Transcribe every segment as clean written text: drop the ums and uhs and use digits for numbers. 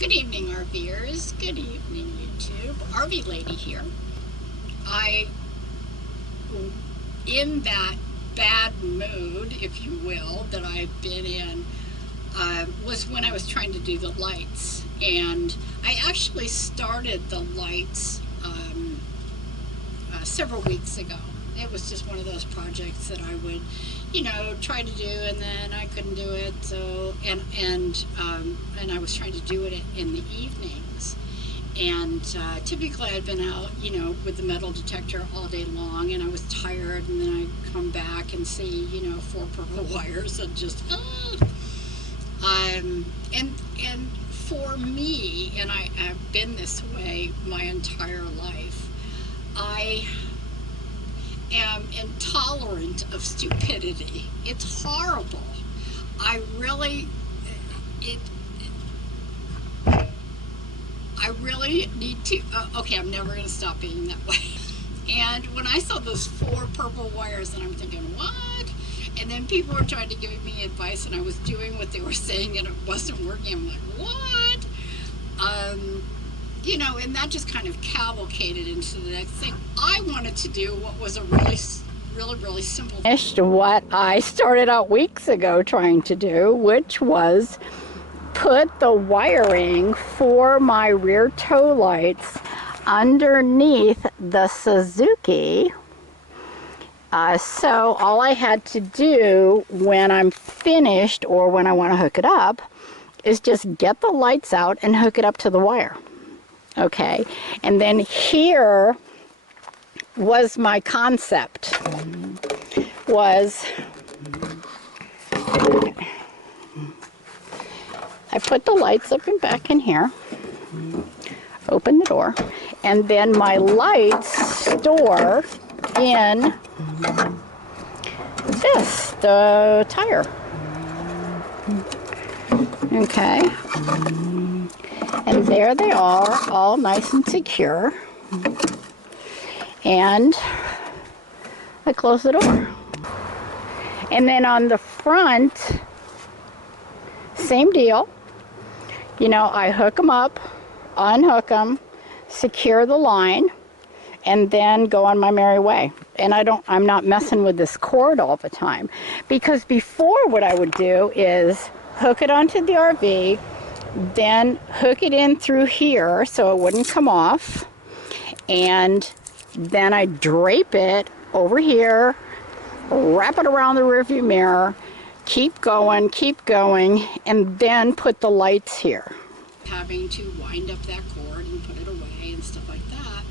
Good evening, RVers. Good evening, YouTube. RV Lady here. In that bad mood, if you will, that I've been in, was when I was trying to do the lights. And I actually started the lights several weeks ago. It was just one of those projects that I would, try to do, and then I couldn't do it. So, and I was trying to do it in the evenings. And typically I'd been out, with the metal detector all day long, and I was tired, and then I'd come back and see, 4 purple wires and just, and for me, and I've been this way my entire life, I am intolerant of stupidity. It's horrible. I really need to, okay, I'm never going to stop being that way. And when I saw those 4 purple wires, and I'm thinking, what? And then people were trying to give me advice, and I was doing what they were saying, and it wasn't working. I'm like, what? And that just kind of cavalcated into the next thing. I wanted to do what was a really simple. Finished what I started out weeks ago trying to do, which was put the wiring for my rear tow lights underneath the Suzuki. So all I had to do when I'm finished, or when I want to hook it up, is just get the lights out and hook it up to the wire. Okay, and then here was my concept, was I put the lights up and back in here, open the door, and then my lights store in this, the tire. Okay, and there they are, all nice and secure, and I close the door. And then on the front, same deal. I hook them up, unhook them, secure the line, and then go on my merry way. And I'm not messing with this cord all the time, because before, what I would do is hook it onto the RV, then hook it in through here so it wouldn't come off, and then I drape it over here, wrap it around the rearview mirror, keep going, and then put the lights here. Having to wind up that cord and put it away and stuff like that,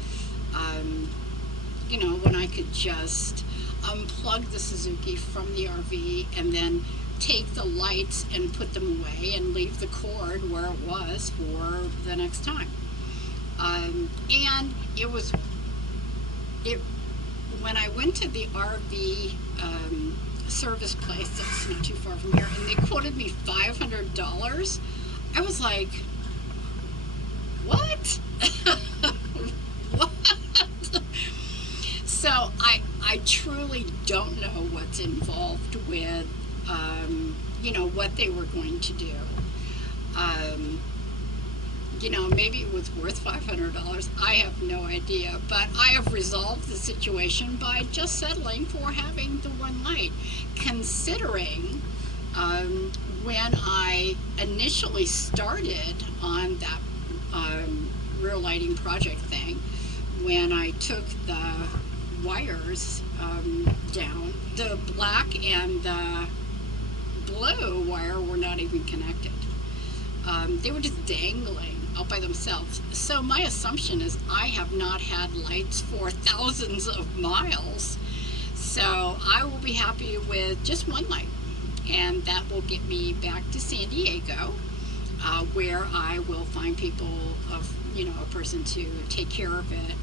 when I could just unplug the Suzuki from the RV and then take the lights and put them away and leave the cord where it was for the next time. And when I went to the RV service place that's not too far from here, and they quoted me $500, I was like, what? What? So I truly don't know what's involved with what they were going to do. Maybe it was worth $500. I have no idea, but I have resolved the situation by just settling for having the one light, considering when I initially started on that rear lighting project thing, when I took the wires down, the black and the blue wire were not even connected. They were just dangling out by themselves. So my assumption is I have not had lights for thousands of miles. So I will be happy with just one light, and that will get me back to San Diego, where I will find people a person to take care of it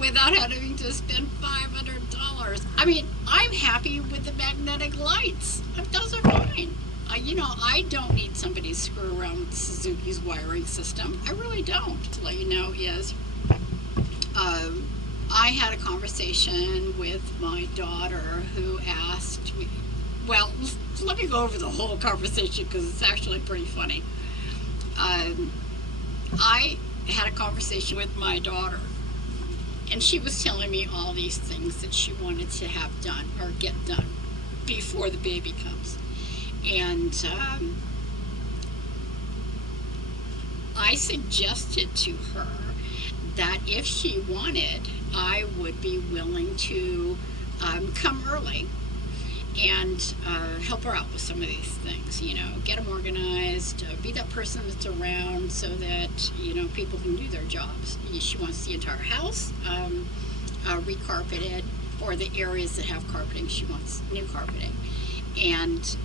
without having to spend $500. I mean, I'm happy with the magnetic lights. Those are fine. I don't need somebody to screw around with Suzuki's wiring system. I really don't. To let you know is, I had a conversation with my daughter who asked me, well, let me go over the whole conversation because it's actually pretty funny. I had a conversation with my daughter, and she was telling me all these things that she wanted to have done or get done before the baby comes. And I suggested to her that if she wanted, I would be willing to come early and help her out with some of these things, get them organized, be that person that's around so that, people can do their jobs. She wants the entire house recarpeted, or the areas that have carpeting, she wants new carpeting. And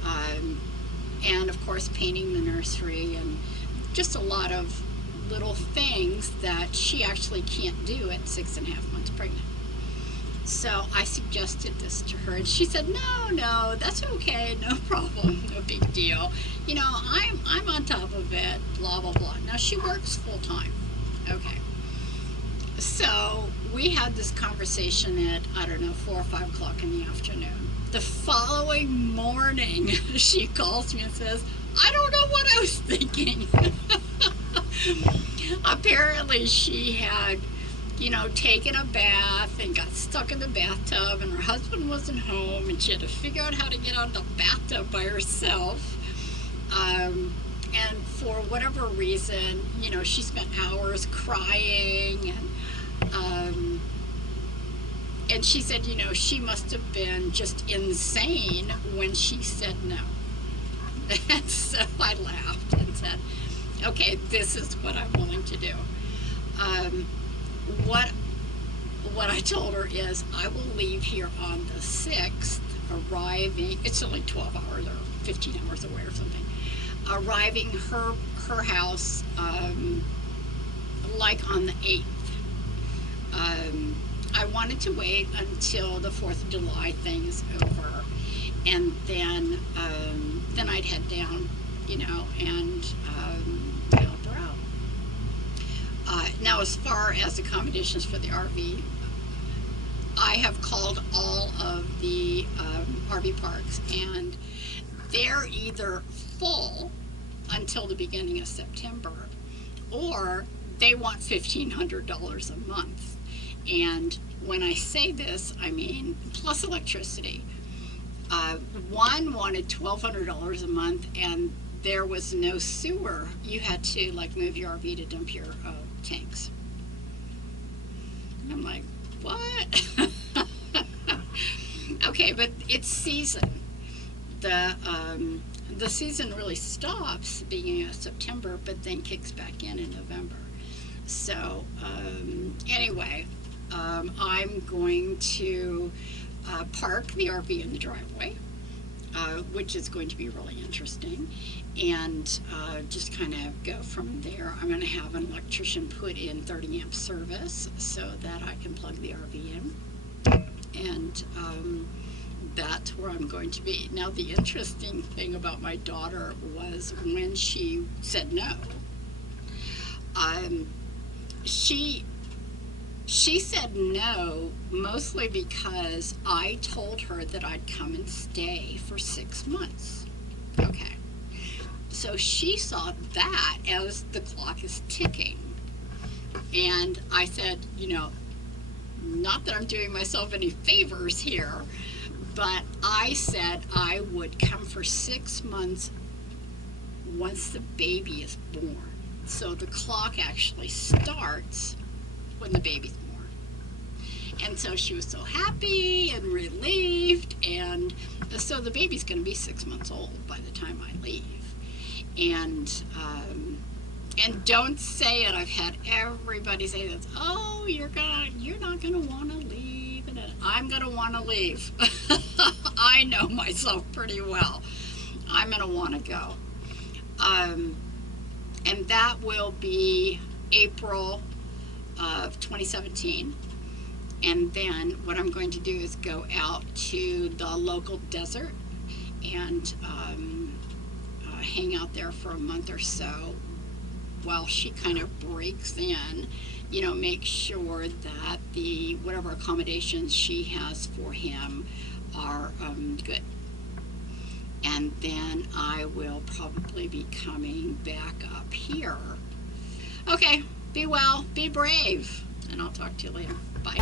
of course, painting the nursery, and just a lot of little things that she actually can't do at 6.5 months pregnant. So I suggested this to her, and she said, no, that's okay, no problem, no big deal. I'm on top of it, blah, blah, blah. Now, she works full time. Okay. So we had this conversation at, 4 or 5 o'clock in the afternoon. The following morning, she calls me and says, I don't know what I was thinking. Apparently, she had taken a bath and got stuck in the bathtub, and her husband wasn't home, and she had to figure out how to get out of the bathtub by herself. And for whatever reason, she spent hours crying, and she said, she must have been just insane when she said no. And so I laughed and said, okay, this is what I'm willing to do. What I told her is, I will leave here on the 6th, arriving, it's only 12 hours or 15 hours away or something, arriving her house like on the 8th. I wanted to wait until the 4th of July thing is over, and then I'd head down, and help her out. Now, as far as accommodations for the RV, I have called all of the RV parks, and they're either full until the beginning of September, or they want $1,500 a month. And when I say this, I mean plus electricity. One wanted $1,200 a month, and there was no sewer. You had to move your RV to dump your tanks. And I'm like, what? Okay, but it's season. The season really stops beginning of September, but then kicks back in November. So anyway, I'm going to park the RV in the driveway, which is going to be really interesting, and just kind of go from there. I'm going to have an electrician put in 30 amp service so that I can plug the RV in, and that's where I'm going to be. Now, the interesting thing about my daughter was when she said no, she said no mostly because I told her that I'd come and stay for 6 months. Okay. So she saw that as the clock is ticking. And I said, not that I'm doing myself any favors here, but I said I would come for 6 months once the baby is born. So the clock actually starts when the baby's born. And so she was so happy and relieved, and so the baby's going to be 6 months old by the time I leave. And don't say it. I've had everybody say this. Oh, you're not gonna want to leave. And I'm gonna want to leave. I know myself pretty well. I'm gonna want to go. And that will be April of 2017. And then what I'm going to do is go out to the local desert and hang out there for a month or so while she kind of breaks in, make sure that the whatever accommodations she has for him are good. And then I will probably be coming back up here. Okay, be well, be brave, and I'll talk to you later. Bye.